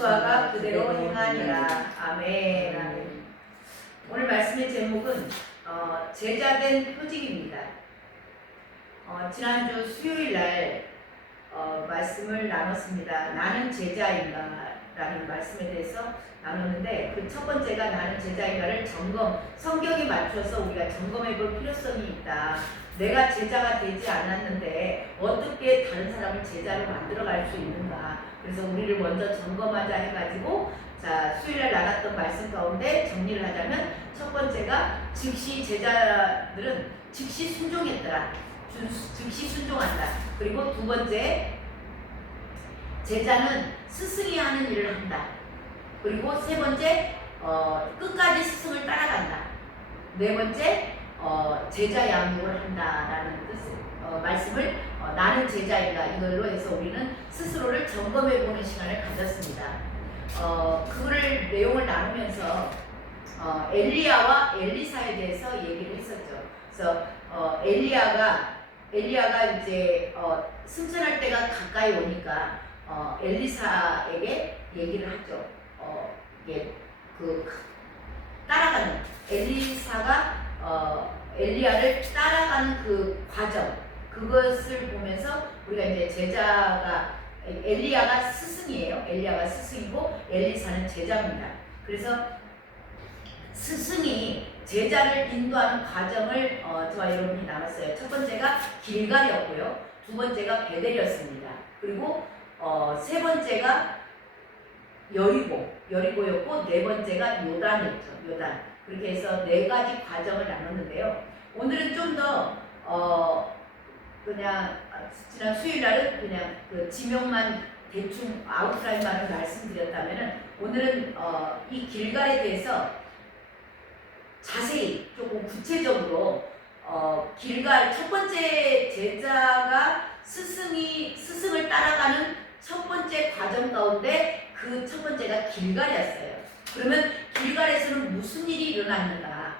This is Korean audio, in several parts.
여호수아가 그대로 행하니라. 아멘. 아멘. 오늘 말씀의 제목은 제자된 표징입니다. 지난주 수요일 날 말씀을 나눴습니다. 나는 제자인가? 라는 말씀에 대해서 나눴는데, 그 첫 번째가 나는 제자인가를 성경에 맞춰서 우리가 점검해 볼 필요성이 있다. 내가 제자가 되지 않았는데 어떻게 다른 사람을 제자로 만들어 갈 수 있는가. 그래서 우리를 먼저 점검하자 해가지고, 자, 수요일날 나눴던 말씀 가운데 정리를 하자면, 첫 번째가 즉시 제자들은 즉시 순종했더라. 즉시 순종한다. 그리고 두 번째, 제자는 스승이 하는 일을 한다. 그리고 세 번째, 끝까지 스승을 따라간다. 네 번째, 제자 양육을 한다라는 말씀을 나는 제자인가 이걸로 해서 우리는 스스로를 점검해 보는 시간을 가졌습니다. 그거를 내용을 나누면서 엘리야와 엘리사에 대해서 얘기를 했었죠. 그래서 엘리야가 이제 승천할 때가 가까이 오니까 엘리사에게 얘기를 하죠. 이게 따라가는 엘리사가 엘리야를 따라가는 그 과정, 그것을 보면서 우리가 이제 제자가 엘리야가 스승이에요. 엘리야가 스승이고 엘리사는 제자입니다. 그래서 스승이 제자를 인도하는 과정을 저와 여러분이 나눴어요. 첫 번째가 길갈이었고요. 두 번째가 베델이었습니다. 그리고 세 번째가 여리고였고, 네 번째가 요단이었죠. 요단. 그렇게 해서 네 가지 과정을 나눴는데요. 오늘은 좀 더 그냥 지난 수요일 날은 그냥 그 지명만 대충 아웃라인만을 말씀드렸다면은, 오늘은 이 길갈에 대해서 자세히 조금 구체적으로 길갈 첫 번째 제자가 스승을 따라가는 첫 번째 과정 가운데 그 첫 번째가 길갈이었어요. 그러면 길갈에서는 무슨 일이 일어났는가?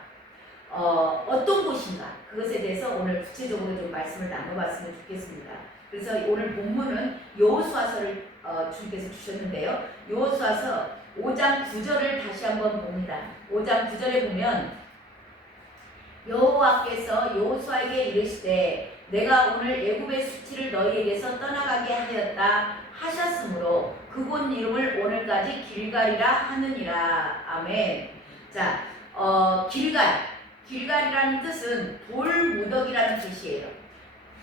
어떤 곳인가? 그것에 대해서 오늘 구체적으로 좀 말씀을 나눠봤으면 좋겠습니다. 그래서 오늘 본문은 여호수아서를 주님께서 주셨는데요. 여호수아서 5장 9절을 다시 한번 봅니다. 5장 9절에 보면 여호와께서 여호수아에게 이르시되 내가 오늘 애굽의 수치를 너희에게서 떠나가게 하였다 하셨으므로 그곳 이름을 오늘까지 길갈이라 하느니라. 아멘. 자, 길갈이라는 뜻은 돌무더기라는 뜻이에요.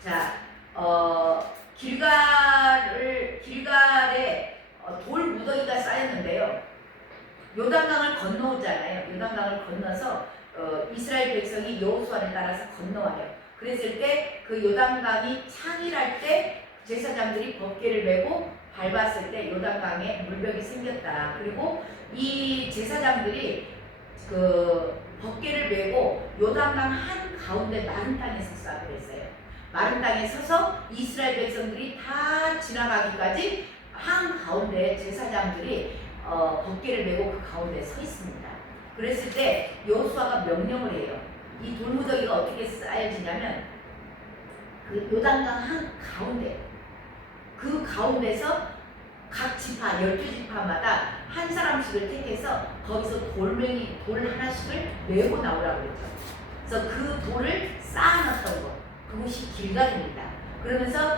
자, 길갈에 돌무더기가 쌓였는데요. 요단강을 건너오잖아요. 요단강을 건너서 이스라엘 백성이 여호수아를 따라서 건너와요. 그랬을 때 그 요단강이 창일할 때 제사장들이 법궤를 메고 밟았을 때 요단강에 물벽이 생겼다. 그리고 이 제사장들이 그 법궤를 메고 요단강 한 가운데 마른 땅에 섰다 그랬어요. 마른 땅에 서서 이스라엘 백성들이 다 지나가기까지 한 가운데 제사장들이 법궤를 메고 그 가운데 서 있습니다. 그랬을 때 여호수아가 명령을 해요. 이 돌무더기가 어떻게 쌓여지냐면 그 요단강 한 가운데, 그 가운데서 각 지파 12지파마다 한 사람씩을 택해서 거기서 돌 하나씩을 메고 나오라고 그랬죠. 그래서 그 돌을 쌓아놨던 것, 그것이 길갈입니다. 그러면서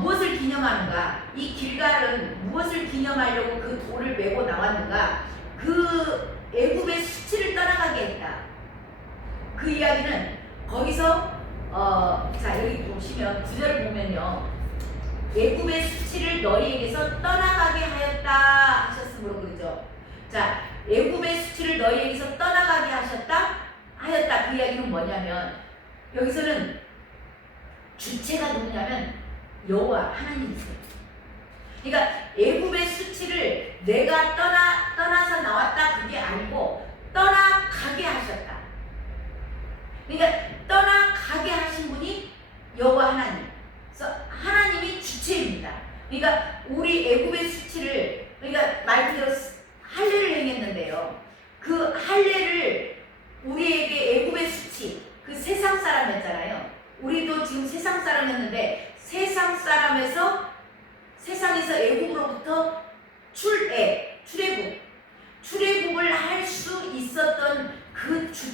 무엇을 기념하는가? 이 길갈은 무엇을 기념하려고 그 돌을 메고 나왔는가? 그 애굽의 수치를 떠나가게 했다. 그 이야기는 거기서 자, 여기 보시면 9절을 보면요, 애굽의 수치를 너희에게서 떠나가게 하였다 하셨으므로 그러죠. 자, 애굽의 수치를 너희에게서 떠나가게 하였다. 그 이야기는 뭐냐면, 여기서는 주체가 누구냐면 여호와 하나님이세요. 그러니까 애굽의 수치를 내가 떠나서 나왔다 그게 아니고 떠나가게 하셨다. 그러니까 떠나가게 하신 분이 여호와 하나님. 그래서 하나님이 주체입니다. 그러니까 우리 애굽의 수치를, 그러니까 말 그대로 할례를 행했는데요. 그 할례를 우리에게 애굽의 수치, 그 세상 사람이었잖아요. 우리도 지금 세상 사람이었는데 세상에서 애굽으로부터 출애,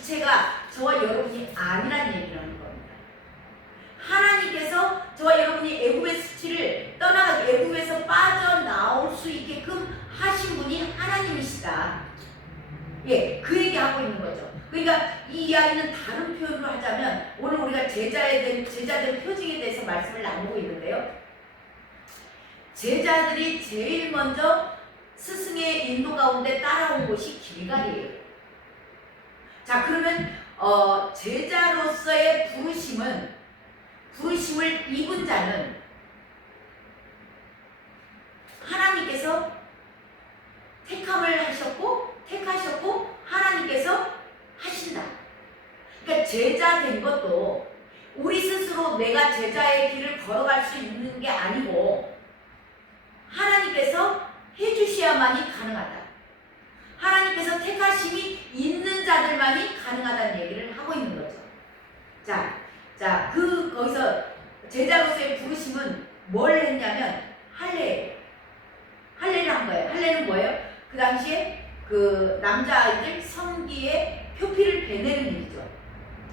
주체가 저와 여러분이 아니란 얘기를 하는 겁니다. 하나님께서 저와 여러분이 애굽의 수치를 떠나가 애굽에서 빠져나올 수 있게끔 하신 분이 하나님이시다. 예, 그 얘기하고 있는 거죠. 그러니까 이 이야기는 다른 표현으로 하자면 오늘 우리가 제자된 표징에 대해서 말씀을 나누고 있는데요. 제자들이 제일 먼저 스승의 인도 가운데 따라온 곳이 길갈이에요. 자, 그러면 제자로서의 부르심을 입은 자는 하나님께서 택하셨고 하나님께서 하신다. 그러니까 제자 된 것도 우리 스스로 내가 제자의 길을 걸어갈 수 있는 게 아니고 하나님께서 해주셔야만이 가능하다. 하나님께서 택하심이 있는 자들만이 가능하다는 얘기를 하고 있는 거죠. 거기서 제자로서의 부르심은 뭘 했냐면 할례를 한 거예요. 할례는 뭐예요? 그 당시에 그 남자아이들 성기에 표피를 베내는 일이죠.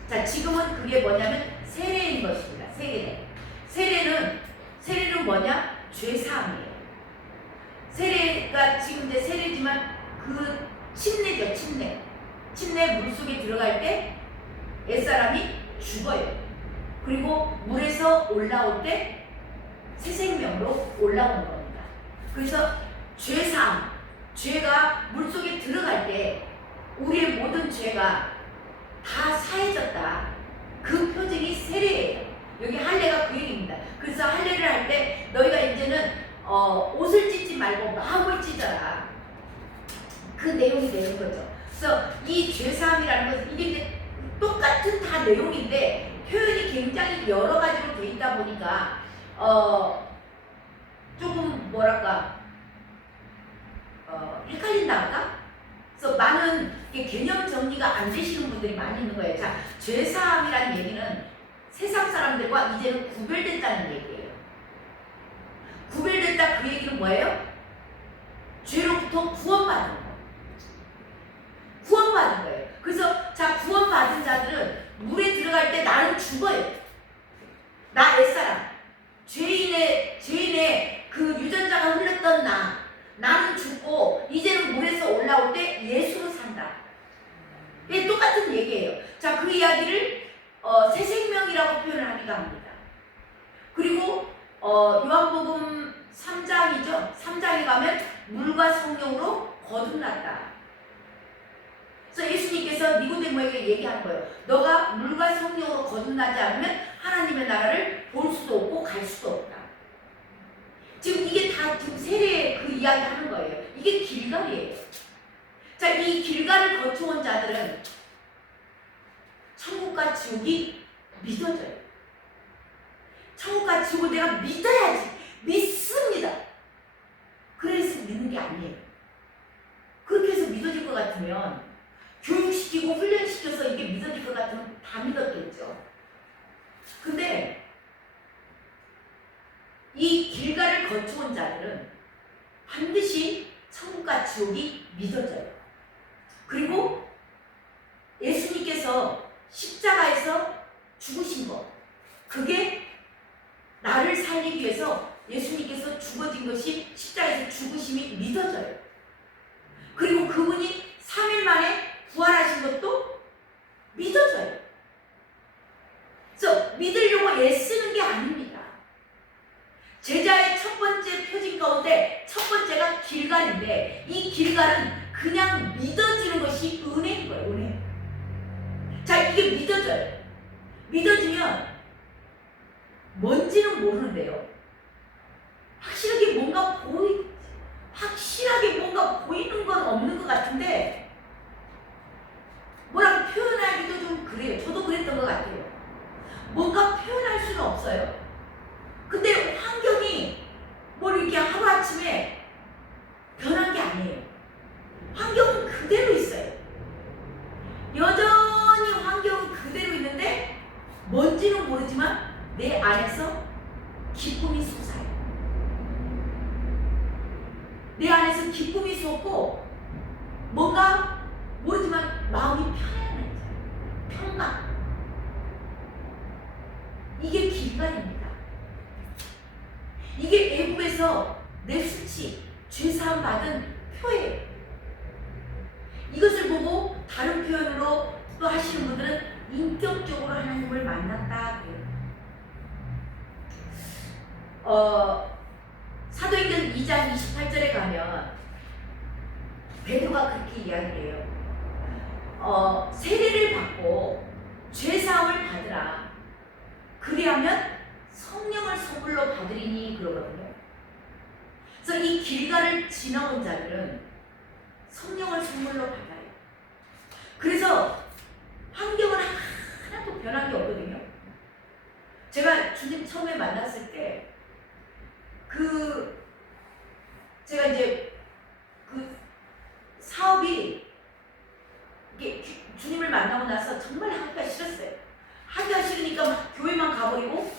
자, 지금은 그게 뭐냐면 세례인 것입니다. 세례는 뭐냐? 죄사함이에요. 세례가 지금 이제 세례지만 그 침례죠, 침례 물속에 들어갈 때 옛사람이 죽어요. 그리고 물에서 올라올 때 새 생명으로 올라오는 겁니다. 그래서 죄사함, 죄가 물속에 들어갈 때 우리의 모든 죄가 다 사해졌다. 그 표징이 세례예요. 여기 할례가 그 얘기입니다. 그래서 할례를 할 때 너희가 이제는 옷을 찢지 말고 마음을 찢어라. 그 내용이 되는 거죠. 그래서 이 죄사함이라는 것은 이게 이제 똑같은 다 내용인데 표현이 굉장히 여러 가지로 돼 있다 보니까 조금 뭐랄까 헷갈린다 할까? 그래서 많은 개념 정리가 안 되시는 분들이 많이 있는 거예요. 자, 죄사함이라는 얘기는 세상 사람들과 이제는 구별됐다는 얘기예요. 구별됐다 그 얘기는 뭐예요? 죄로부터 구원받은 거. 구원받은 거예요. 그래서 자, 구원받은 자들은 물에 들어갈 때 나는 죽어요. 나 옛사람. 죄인의 그 유전자가 흘렀던 나는 죽고 이제는 물에서 올라올 때 예수로 산다. 이게 똑같은 얘기예요. 자, 그 이야기를 새 생명이라고 표현을 하기도 합니다. 그리고 요한복음 3장이죠. 3장에 가면 물과 성령으로 거듭났다. 그래서 예수님께서 니고데모에게 얘기한 거예요. 너가 물과 성령으로 거듭나지 않으면 하나님의 나라를 볼 수도 없고 갈 수도 없다. 지금 이게 다 지금 세례의 그 이야기 하는 거예요. 이게 길갈이에요. 자, 이 길갈을 거쳐온 자들은 천국과 지옥이 믿어져요. 천국과 지옥을 내가 믿어야지. 믿습니다. 그래서 믿는 게 아니에요. 그렇게 해서 믿어질 것 같으면 교육시키고 훈련시켜서 이게 믿어질 것 같으면 다 믿었겠죠. 근데 이 길갈을 거쳐온 자들은 반드시 천국과 지옥이 믿어져요. 그리고 예수님께서 십자가에서 죽으신 것, 그게 나를 살리기 위해서 예수님께서 죽어진 것이 십자가에서 죽으심이 믿어져요. 그리고 그분이 3일 만에 부활하신 것도 믿어져요. 그래서 믿으려고 애쓰는 게 아닙니다. 제자의 첫 번째 표징 가운데 첫 번째가 길갈인데 이 길갈은 그냥 믿어지는 것이 은혜인 거예요. 은혜. 자, 이게 믿어져요. 믿어지면 뭔지는 모르는데요. 확실하게 뭔가 보이는 건 없는 것 같은데 뭐라고 표현하기도 좀 그래요. 저도 그랬던 것 같아요. 뭔가 표현할 수는 없어요. 근데 환경이 뭘 이렇게 하루아침에 변한 게 아니에요. 환경은 그대로 있어요. 여전히 환경은 그대로 있는데 뭔지는 모르지만 내 안에서 기쁨이 솟아요. 내 안에서 기쁨이 솟고 뭔가 모르지만 마음이 편안해져요. 길갈입니다. 이게 애국에서 내 수치, 죄사함 받은 표예요. 이것을 보고 다른 표현으로 또 하시는 분들은 인격적으로 하나님을 만났다 그래요. 사도행전 2장 28절에 가면 베드로가 그렇게 이야기해요. 세례를 받고 죄사함을 받으라. 그리하면 성령을 선물로 받으리니 그러거든요. 그래서 이 길가를 지나온 자들은 성령을 선물로 받아요. 그래서 환경은 하나도 변한 게 없거든요. 제가 주님 처음에 만났을 때 제가 이제 그 사업이 이게 주님을 만나고 나서 정말 하기가 싫었어요. 하기가 싫으니까 막 교회만 가버리고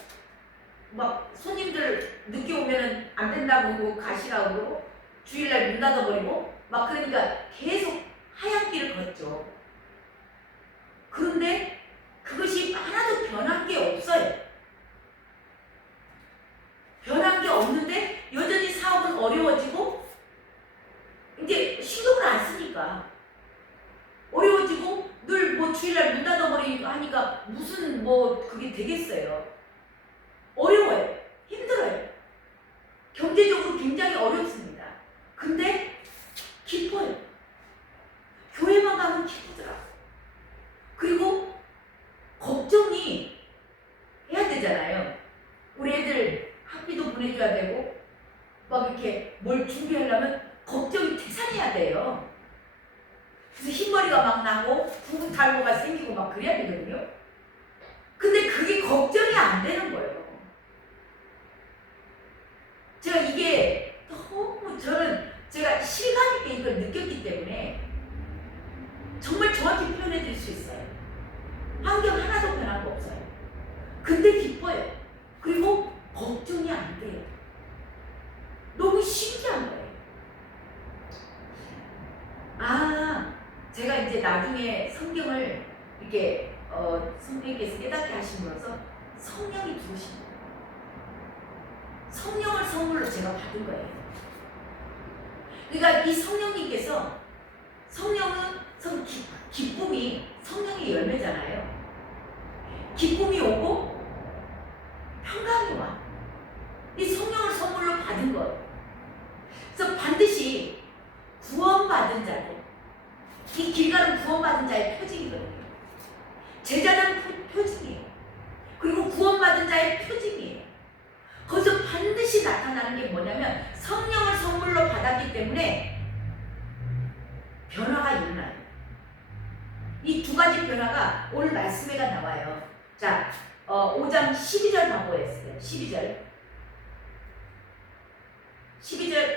막 손님들 늦게 오면은 안 된다고 그러고 가시라고 그러고 주일날 문 닫아버리고 막 그러니까 계속 하얀 길을 걷죠. 그런데 그것이 하나도 변한 게 없어요. 변한 게 없는데 여전히 사업은 어려워지고 이제 신경을 안 쓰니까 어려워지고 늘 뭐 주일날 문 닫아버리니까 하니까 무슨 뭐 그게 되겠어요. 어려워요. 힘들어요. 경제적으로 굉장히 어렵습니다. 근데 기뻐요. 교회만 가면 기쁘더라고요. 그리고 걱정이 해야 되잖아요. 우리 애들 학비도 보내줘야 되고 막 이렇게 뭘 준비하려면 걱정이 태산해야 돼요. 그래서 흰머리가 막 나고 붉은 탈모가 생기고 막 그래야 되거든요. 근데 그게 걱정이 안 되는 거예요. 제가 이게 너무 제가 실감 있게 이걸 느꼈기 때문에 정말 정확히 표현해 드릴 수 있어요. 환경 하나도 변한 거 없어요. 근데 기뻐요. 그리고 걱정이 안 돼요. 너무 신기한 거예요. 제가 이제 나중에 성경을 이렇게 성령께서 깨닫게 하신 분으로서 성령이 들어오신 거예요. 성령을 선물로 제가 받은 거예요. 그러니까 이 성령님께서 기쁨이 성령의 열매잖아요. 기쁨이 오고 평강이 와. 이 성령을 선물로 받은 것. 그래서 반드시 구원받은 자들, 이 길가는 구원받은 자의 표징이거든요. 제자는 표징이에요. 그리고 구원받은 자의 표징이에요. 거기서 반드시 나타나는 게 뭐냐면 성령을 선물로 받았기 때문에 변화가 일어나요. 이 두 가지 변화가 오늘 말씀에가 나와요. 자, 5장 12절 바보였어요. 12절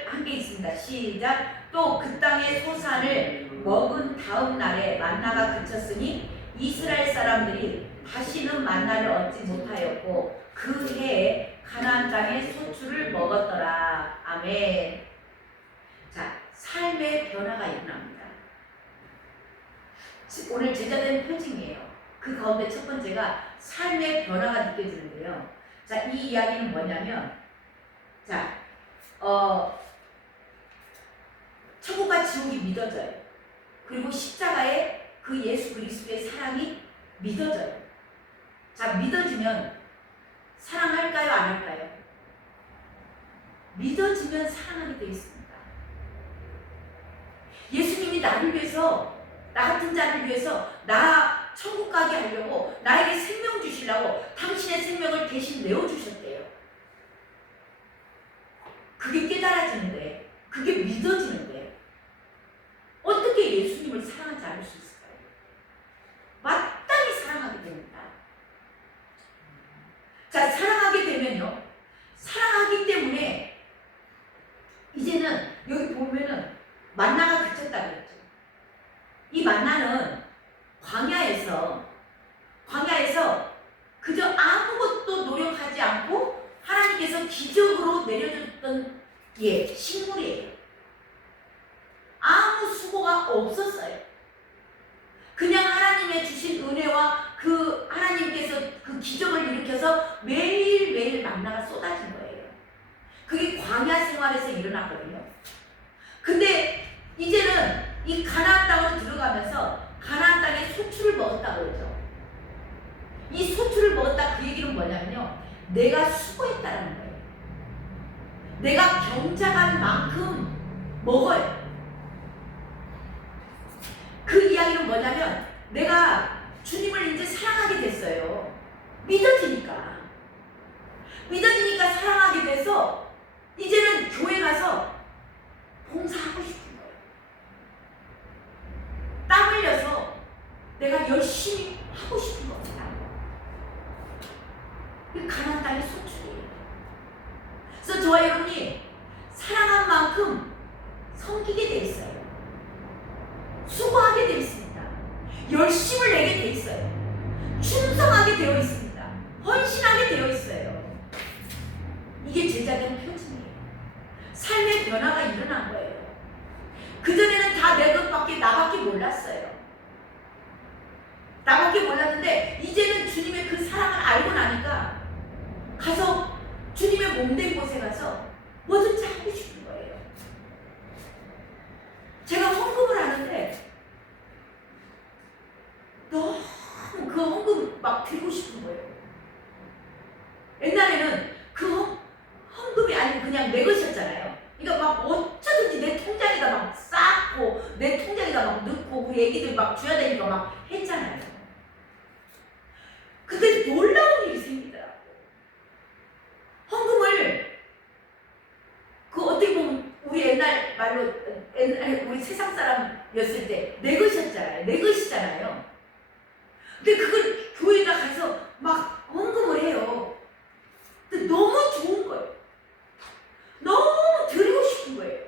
한 개 있습니다. 시작. 또 그 땅의 소산을 먹은 다음 날에 만나가 그쳤으니 이스라엘 사람들이 다시는 만나를 얻지 못하였고 그 해에 가나안 땅의 소출을 먹었더라. 아멘. 자, 삶의 변화가 일어납니다. 오늘 제자된 표징이에요. 그 가운데 첫 번째가 삶의 변화가 느껴지는데요. 자, 이 이야기는 뭐냐면, 자, 천국과 지옥이 믿어져요. 그리고 십자가에 그 예수 그리스도의 사랑이 믿어져요. 자, 믿어지면 사랑할까요? 안 할까요? 믿어지면 사랑하게 되어 있습니다. 예수님이 나를 위해서, 나 같은 자를 위해서 나 천국 가게 하려고 나에게 생명 주시려고 당신의 생명을 대신 내어주셨대요. 그게 깨달아지는데, 그게 믿어지는데 어떻게 예수님을 사랑하지 않을 수 있을까요? 마땅히 사랑하게 됩니다. 자, 사랑하게 되면요, 사랑하기 때문에 이제는 여기 보면은 만나가 그쳤다 그랬죠. 이 만나는 광야에서 그저 아무것도 노력하지 않고 하나님께서 기적으로 내려줬던 식물이에요. 아무 수고가 없었어요. 그냥 하나님의 주신 은혜와 그 하나님께서 그 기적을 일으켜서 매일매일 만나가 쏟아진 거예요. 그게 광야 생활에서 일어났거든요. 근데 이제는 이 가나안 땅으로 들어가면서 가나안 땅에 소출을 먹었다고 그러죠. 이 소출을 먹었다 그 얘기는 뭐냐면요, 내가 수고했다는 거예요. 내가 경작한 만큼 먹어요. 그 이야기는 뭐냐면 내가 주님을 이제 사랑하게 됐어요. 믿어지니까 사랑하게 돼서 이제는 교회 가서 봉사하고 싶은 거예요. 땀 흘려서 내가 열심히 하고 싶은 겁니다. 그 가나안 땅의 소출이에요. 그래서 저와 여러분이 사랑한 만큼 섬기게 돼 있어요. 수고하게 돼 있습니다. 열심을 내게 돼 있어요. 충성하게 되어 있습니다. 헌신하게 되어 있어요. 이게 제자된 표징이에요. 삶의 변화가 일어난 거예요. 그전에는 다 내 것밖에 나밖에 몰랐어요. 나밖에 몰랐는데 이제는 주님의 그 사랑을 알고 나니까 가서 주님의 몸된 곳에 가서 뭐든지 하고 싶은 거예요. 제가 헌금을 하는데 너무 그 헌금 막 드리고 싶은 거예요. 옛날에는 그 헌금이 아니고 그냥 내 것이었잖아요. 그러니까 막 어쩌든지 내 통장에다 막 쌓고 내 통장에다 막 넣고 우리 애기들 막 줘야 되니까 막 했잖아요. 근데 놀라운 일이 생기더라고. 헌금을 그 어떻게 보면 우리 옛날 말로 옛날 우리 세상 사람이었을 때 내 것이었잖아요. 내 것이잖아요. 근데 그걸 교회에다 가서 막 헌금을 해요. 근데 너무 좋은 거예요. 너무 드리고 싶은 거예요.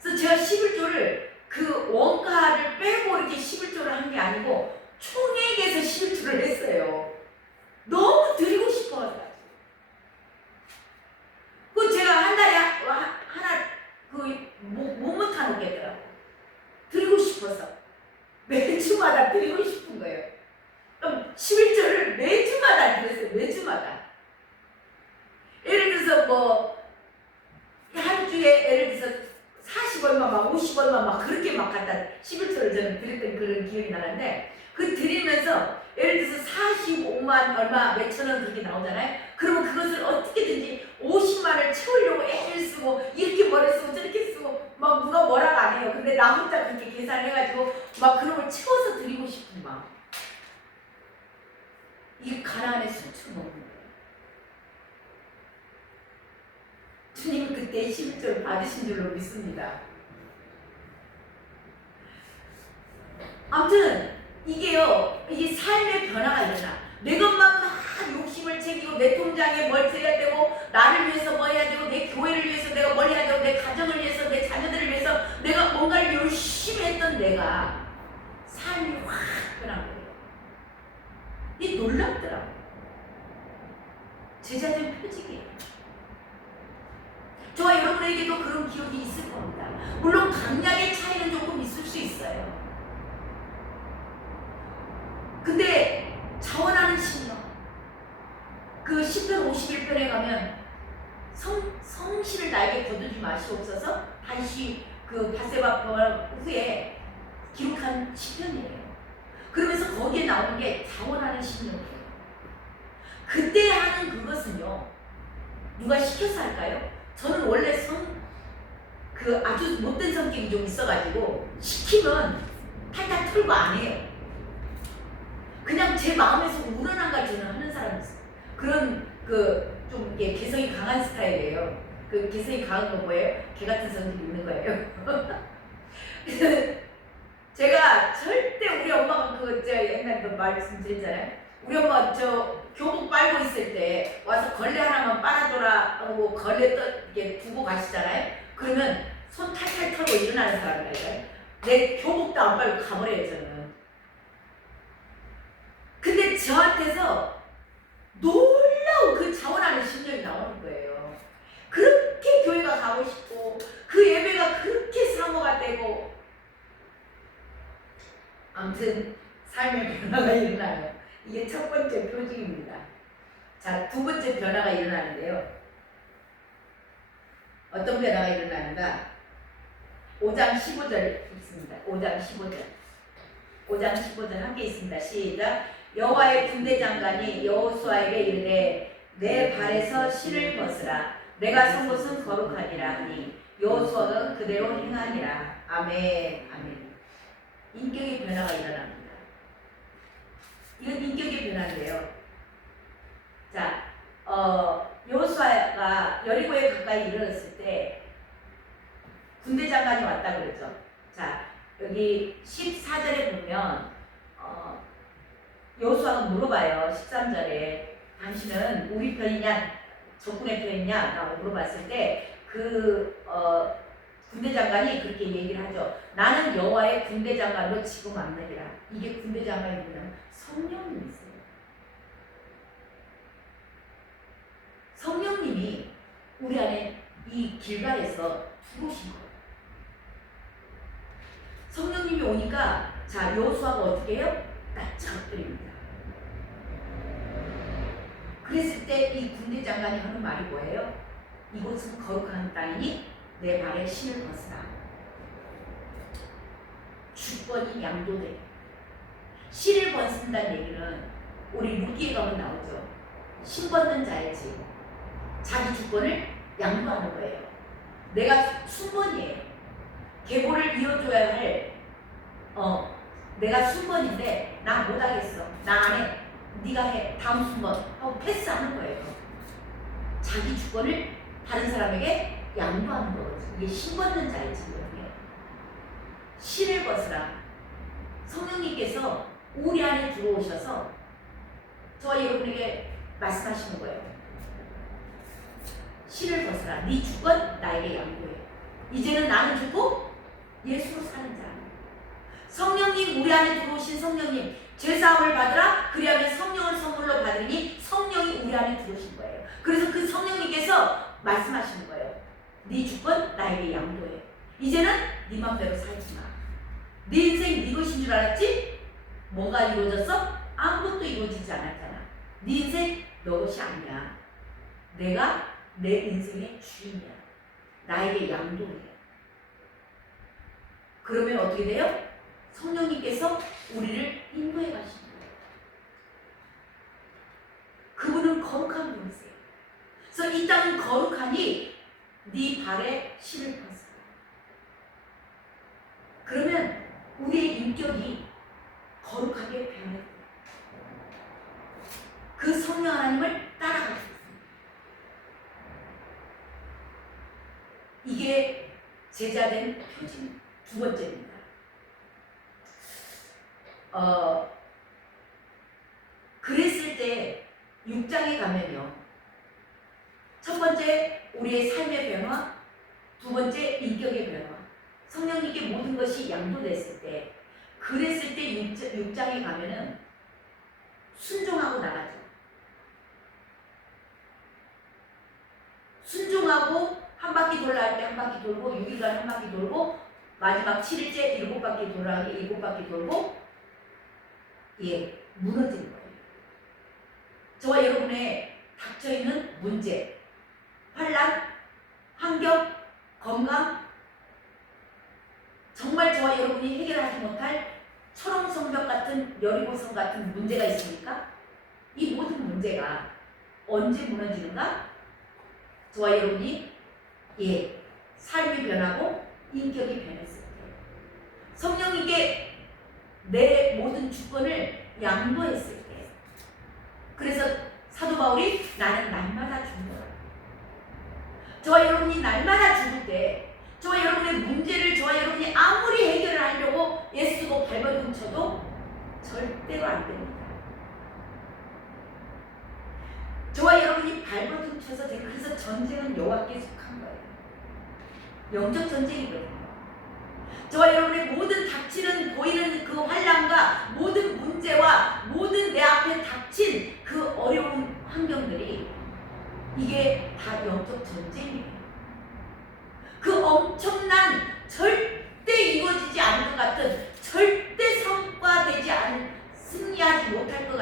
그래서 제가 11조를 그 원가를 빼고 이렇게 11조를 한 게 아니고 총액에서 11조를 했어요. 너무 드리고 싶어서. 그 제가 한 달에 하나 못 놓겠더라고. 드리고 싶어서. 매주마다 드리고 싶은 거예요. 그럼 11조를 매주마다 드렸어요. 매주마다. 예를 들어서 뭐 한 주에 예를 들어서 40얼마 막 50얼마 막 그렇게 막 갖다 11조를 저는 드렸던 그런 기억이 나는데 그 드리면서 예를 들어서 45만 얼마 몇천 원 그렇게 나오잖아요. 그러면 그것을 어떻게든지 50만을 채우려고 애를 쓰고 이렇게 머리 쓰고 저렇게 쓰고 막 누가 뭐라고 안 해요. 근데 나 혼자 그렇게 계산해가지고 막 그런 걸 채워서 드리고 싶은 마음. 이게 가나안의 수출 먹는 거예요. 주님은 그때 11조를 받으신 줄로 믿습니다. 아무튼 이게요, 이게 삶의 변화가 일어나. 내 것만 막 욕심을 챙기고 내 통장에 뭘 써야 되고 나를 위해서 뭐 해야 되고 내 교회를 위해서 내가 뭘 해야 되고 내 가정을 위해서 내 자녀들을 위해서 내가 뭔가를 열심히 했던 내가 삶이 확 변한 거예요. 이게 놀랍더라고요. 제자된 표징이에요. 저와 여러분에게도 그런 기억이 있을 겁니다. 물론 강약의 차이는 조금 있을 수 있어요. 근데 자원하는 심령, 그 10편 51편에 가면 성실을 나에게 거두지 마시옵소서 다시 그 바세바 후에 기록한 시편이에요. 그러면서 거기에 나오는 게 자원하는 심령이에요. 그때 하는 그것은요, 누가 시켜서 할까요? 저는 원래 아주 못된 성격이 좀 있어가지고 시키면 탈탈 털고 안 해요. 그냥 제 마음에서 우러난 가지고는 하는 사람이 있어요. 그런 좀 이게 개성이 강한 스타일이에요. 그 개성이 강한 건 뭐예요? 개 같은 성격이 있는 거예요. 제가 절대 우리 엄마가 옛날에 말씀드렸잖아요. 우리 엄마 교복 빨고 있을 때 와서 걸레 하나만 빨아줘라 하고 걸레 이렇게 두고 가시잖아요. 그러면 손 탈탈 털고 일어나는 사람이에요. 내 교복도 안 빨고 가버려요, 저는. 근데 저한테서 놀라운 그 자원하는 심령이 나오는 거예요. 그렇게 교회가 가고 싶고 그 예배가 그렇게 사모가 되고 아무튼 삶의 변화가 일어나요. 이게 첫 번째 표징입니다. 자, 두 번째 변화가 일어나는데요. 어떤 변화가 일어나는가? 5장 15절 있습니다. 5장 15절. 5장 15절 함께 있습니다. 시작. 여호와의 군대 장관이 여호수아에게 이르되 내 발에서 실을 벗으라. 내가 선 곳은 거룩하니라 하니 여호수아가 그대로 행하니라. 아멘. 아멘. 인격의 변화가 일어납니다. 이건 인격의 변화인데요. 자, 여호수아가 여리고에 가까이 이르렀을 때 군대 장관이 왔다 그랬죠. 자, 여기 14절에 보면 여호수아가 물어봐요. 13절에 당신은 우리 편이냐 적군의 편이냐 라고 물어봤을 때 군대 장관이 그렇게 얘기를 하죠. 나는 여호와의 군대 장관으로 지금 왔느니라. 이게 군대 장관이 뭐냐면 성령님이세요. 성령님이 우리 안에 이 길가에서 들어오신 거예요. 성령님이 오니까 자, 여호수아가 어떻게 해요? 낯을 엎드립니다. 그랬을 때 이 군대 장관이 하는 말이 뭐예요? 이곳은 거룩한 땅이니 내 발에 신을 벗으라. 주권이 양도돼. 신을 벗는다는 얘기는 우리 루기에 가면 나오죠. 신 벗는 자의 집. 자기 주권을 양도하는 거예요. 내가 순번이에요. 계보를 이어줘야 할 내가 순번인데 나 못하겠어. 나 안 해. 네가 해. 다음 순번 하고 패스하는 거예요. 자기 주권을 다른 사람에게 양도하는 거거든요. 이게 신 벗는 자의 집이거든요. 신을 벗으라. 성령님께서 우리 안에 들어오셔서 저와 여러분에게 말씀하시는 거예요. 신을 벗으라. 네 주권 나에게 양도해. 이제는 나는 죽고 예수로 사는 자. 성령님, 우리 안에 들어오신 성령님, 죄사함을 받으라. 그리하면 성령을 선물로 받으니 성령이 우리 안에 들어오신 거예요. 그래서 그 성령님께서 말씀하시는 거예요. 네 주권 나에게 양도해. 이제는 네 맘대로 살지 마. 네 인생 네 것인 줄 알았지? 뭐가 이루어졌어? 아무것도 이루어지지 않았잖아. 네 인생 너 것이 아니야. 내가 내 인생의 주인이야. 나에게 양도해. 그러면 어떻게 돼요? 성령님께서 우리를 인도해 가시는 거예요. 그분은 거룩한 분이세요. 그래서 이 땅은 거룩하니 네 발에 신을 벗어. 그러면 우리의 인격이 거룩하게 변해요. 그 성령 하나님을 따라가게 됩니다. 이게 제자된 표징 두 번째입니다. 그랬을 때 6장에 가면요. 첫 번째 우리의 삶의 변화, 두 번째 인격의 변화. 성령님께 모든 것이 양도됐을 때, 그랬을 때 6장에 가면은 순종하고 나가죠. 순종하고 한 바퀴 돌라 할 때 한 바퀴 돌고 6일간 한 바퀴 돌고 마지막 7일째 7바퀴 돌아가기 7바퀴 돌고 무너지는 거예요. 저와 여러분의 닥쳐있는 문제, 환난, 환경, 건강, 정말 저와 여러분이 해결하지 못할 철옹성벽 같은 여리고성 같은 문제가 있습니까? 이 모든 문제가 언제 무너지는가? 저와 여러분이 삶이 변하고 인격이 변했을 때, 성령님께 내 모든 주권을 양보했을 때. 그래서 사도 바울이 나는 날마다 죽노라. 저와 여러분이 날마다 죽을 때, 저와 여러분의 문제를 저와 여러분이 아무리 해결을 하려고 애쓰고 발버둥 쳐도 절대로 안 됩니다. 저와 여러분이 발버둥 쳐서 그래서 전쟁은 여호와께 속한 거예요. 영적 전쟁이거든요. 저와 여러분의 모든 닥치는 보이는 그 환난과 모든 문제와 모든 내 앞에 닥친 그 어려운 환경들이 이게 다 영적 전쟁이에요. 그 엄청난 절대 이루어지지 않을 것 같은 절대 성과되지 않을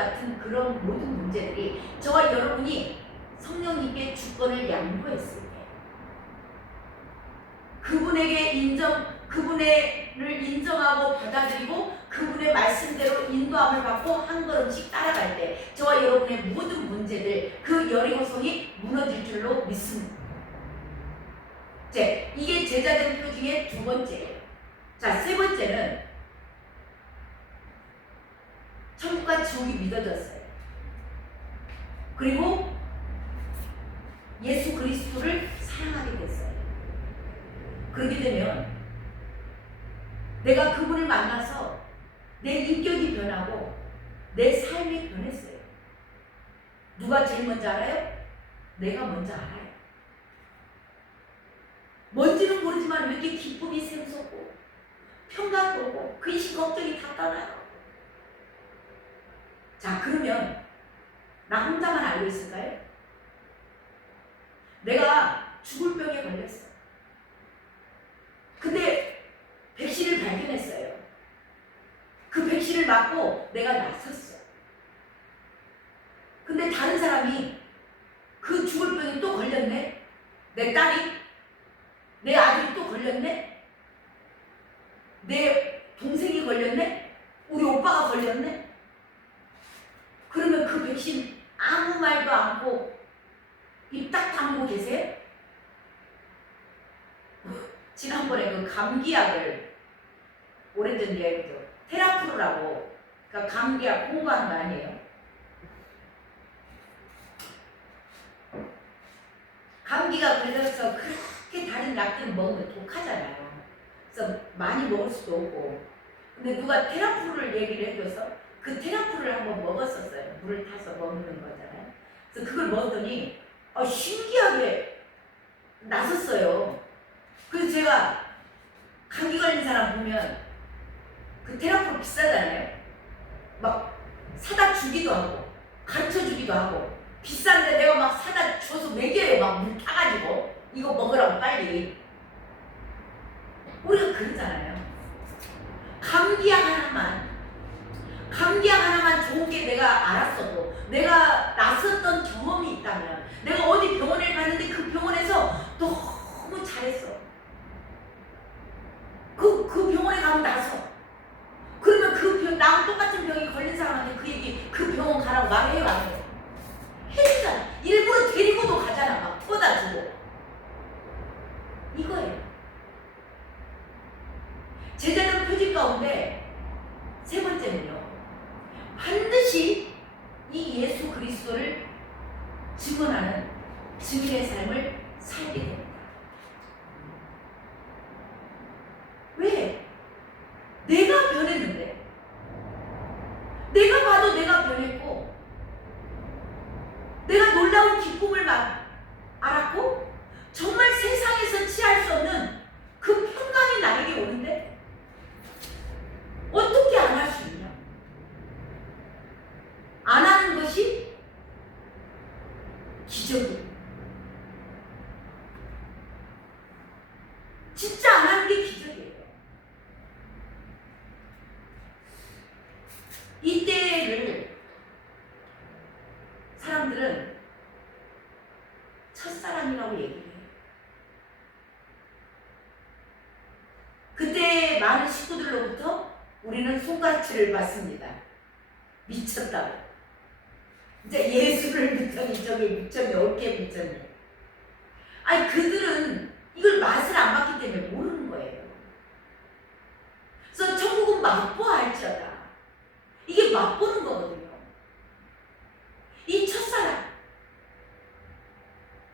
같은 그런 모든 문제들이 저와 여러분이 성령님께 주권을 양보했을 때 그분을 인정하고 받아들이고 그분의 말씀대로 인도함을 받고 한 걸음씩 따라갈 때 저와 여러분의 모든 문제들 그 여리고성이 무너질 줄로 믿습니다. 이게 제자된 표 중에 두 번째예요. 자, 세 번째는 천국과 지옥이 믿어졌어요. 그리고 예수 그리스도를 사랑하게 됐어요. 그렇게 되면 내가 그분을 만나서 내 인격이 변하고 내 삶이 변했어요. 누가 제일 먼저 알아요? 내가 먼저 알아요. 뭔지는 모르지만 왜 이렇게 기쁨이 샘솟고 평강도고 근심 걱정이 다 떠나요. 자, 그러면 나 혼자만 알고 있을까요? 내가 죽을 병에 걸렸어. 근데 백신을 발견했어요. 그 백신을 맞고 내가 낫었어. 근데 다른 사람이 그 죽을 병에 또 걸렸네. 내 딸이, 내 아들이 또 걸렸네. 내 동생이 걸렸네. 우리 오빠가 걸렸네. 그러면 그 백신 아무 말도 않고 입 딱 다물고 계세요? 지난번에 그 감기약을 오래전 얘기죠. 테라프루라고, 그러니까 감기약 홍보하는 거 아니에요? 감기가 걸려서 그렇게 다른 약들을 먹으면 독하잖아요. 그래서 많이 먹을 수도 없고. 근데 누가 테라프루를 얘기를 해줘서 그 테라프루를 한번 먹었었어요. 물을 타서 먹는 거잖아요. 그래서 그걸 먹었더니 신기하게 나섰어요. 그래서 제가 감기 걸린 사람 보면 그 테라프루 비싸잖아요. 막 사다 주기도 하고 가르쳐 주기도 하고 비싼데 내가 막 사다 줘서 먹여요. 막 물 타가지고 이거 먹으라고 빨리. 우리가 그러잖아요. 감기약 하나만 좋은 게 내가 알았어도 내가 낯섰던 경험이 있다면 내가 어디 병원에 갔는데 그 병원에서 너무 잘했어. 그 병원에 가면 나서 그러면 나랑 똑같은 병이 걸린 사람한테 그 병원 가라고 말해요, 안 해요? 해주잖아. 일부러 데리고도 가잖아. 막 퍼다 주고. 이거예요. 제자는 표지 가운데 세 번째는요. 반드시 이 예수 그리스도를 증언하는 증인의 삶을 살게 됩니다. 왜? 내가 변했는데, 내가 봐도 내가 변했고, 내가 놀라운 기쁨을 알았고, 정말 세상에서 취할 수 없는 그 평강이 나에게 오는데, 어떻게 안 할 수 있냐? 안 하는 것이 기적이에요. 진짜 안 하는 게 기적이에요. 이때를 사람들은 첫사랑이라고 얘기를 해요. 그때 많은 식구들로부터 우리는 손가락질을 받습니다. 미쳤다고. 이제 예수를 믿더니 저게 미쳤네, 어깨 미쳤네. 아니, 그들은 이걸 맛을 안 봤기 때문에 모르는 거예요. 그래서 천국은 맛보할지어다. 이게 맛보는 거거든요. 이 첫사랑.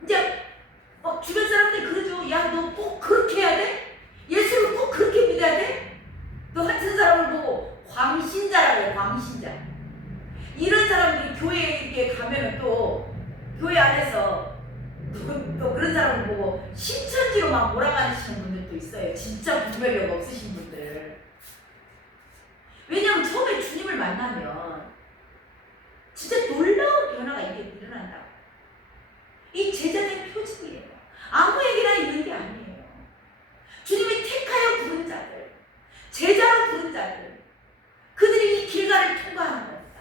이제 주변 사람들이 그러죠. 야, 너 꼭 그렇게 해야 돼? 예수를 꼭 그렇게 믿어야 돼? 너 같은 사람을 보고 광신자라고 해요. 광신자. 이런 사람들이 교회에 가면은 또 교회 안에서 또 그런 사람을 보고 신천지로 막 몰아가시는 분들도 있어요. 진짜 구별력 없으신 분들. 왜냐하면 처음에 주님을 만나면 진짜 놀라운 변화가 이게 일어난다. 이 제자된 표징이에요. 아무에게나 있는 게 아니에요. 주님이 택하여 부른 자들, 제자로 부른 자들, 그들이 이 길가를 통과하는 겁니다.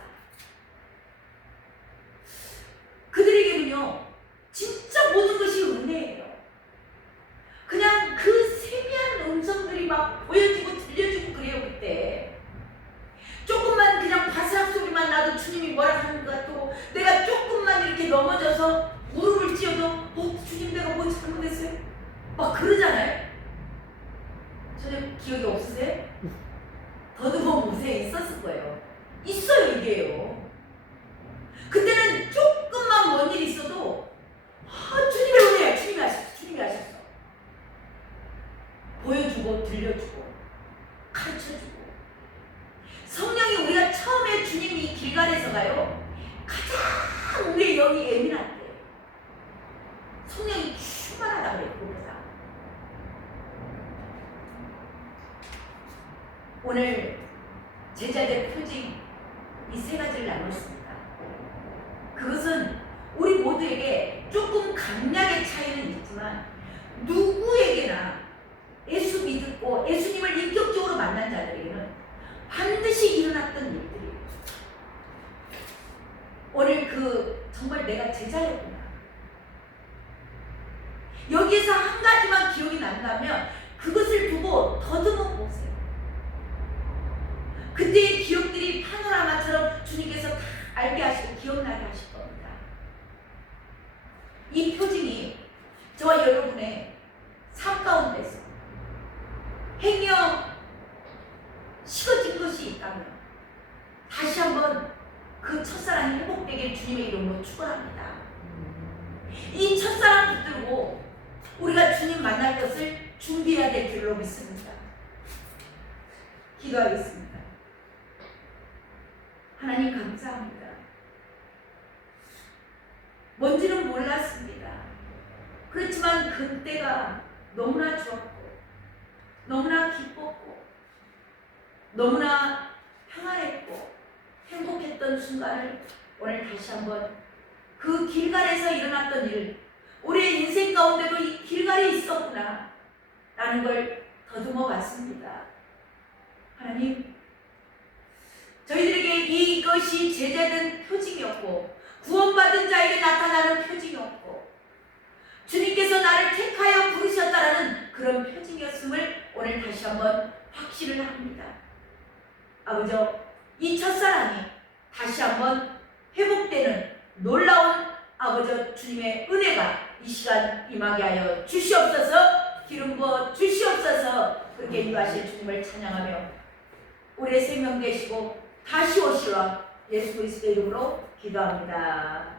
소리 막 보여지고 들려지고 그래요. 그때 조금만 그냥 바스락 소리만 나도 주님이 뭐라 하는 것 같고, 내가 조금만 이렇게 넘어져서 무릎을 찧어도 주님 내가 뭐 잘못했어요? 막 그러잖아요. 전혀 기억이 없으세요? 더듬어 보세요. 있었을 거예요. 있어요. 이게요. 그때는 조금만 뭔 일이 있어도 주님의 은혜야. 주님이 하셨어. 주님이 하셨어. 보여주고 들려주고 가르쳐주고. 성령이 우리가 처음에 주님이 길갈에서 가요. 가장 우리의 영이 예민할 때 성령이 충만하다 그래요. 그거보다. 오늘 제자들 표징 이 세 가지를 나눴습니다. 그것은 우리 모두에게 조금 감량의 차이는 있지만 누구에게나 예수 믿고 예수님을 인격적으로 만난 자들에게는 반드시 일어났던 일들이에요. 오늘 정말 내가 제자였구나. 여기에서 한 가지만 기억이 난다면 그것을 두고 더듬어 보세요. 그때의 기억들이 파노라마처럼 주님께서 다 알게 하시고 기억나게 하실 겁니다. 이 표징이 저와 여러분의 삶 가운데서 행여 식어진 것이 있다면 다시 한번 그 첫사랑이 회복되게 주님의 이름으로 축원합니다. 이 첫사랑 붙들고 우리가 주님 만날 것을 준비해야 될 줄로 믿습니다. 기도하겠습니다. 하나님 감사합니다. 뭔지는 몰랐습니다. 그렇지만 그때가 너무나 좋았고 너무나 기뻤고 너무나 평안했고 행복했던 순간을 오늘 다시 한번 그 길갈에서 일어났던 일, 우리의 인생 가운데도 이 길갈이 있었구나 라는 걸 더듬어 봤습니다. 하나님, 저희들에게 이것이 제자된 표징이었고 구원받은 자에게 나타나는 표징이었고 주님께서 나를 택하여 부르셨다라는 그런 표징이었음을 오늘 다시 한번 확신을 합니다. 아버지, 이 첫사랑이 다시 한번 회복되는 놀라운 아버지 주님의 은혜가 이 시간 임하게 하여 주시옵소서. 기름 부어 주시옵소서. 그렇게 인도하실 주님을 찬양하며 우리의 생명 되시고 다시 오시라 예수 그리스도의 이름으로 기도합니다.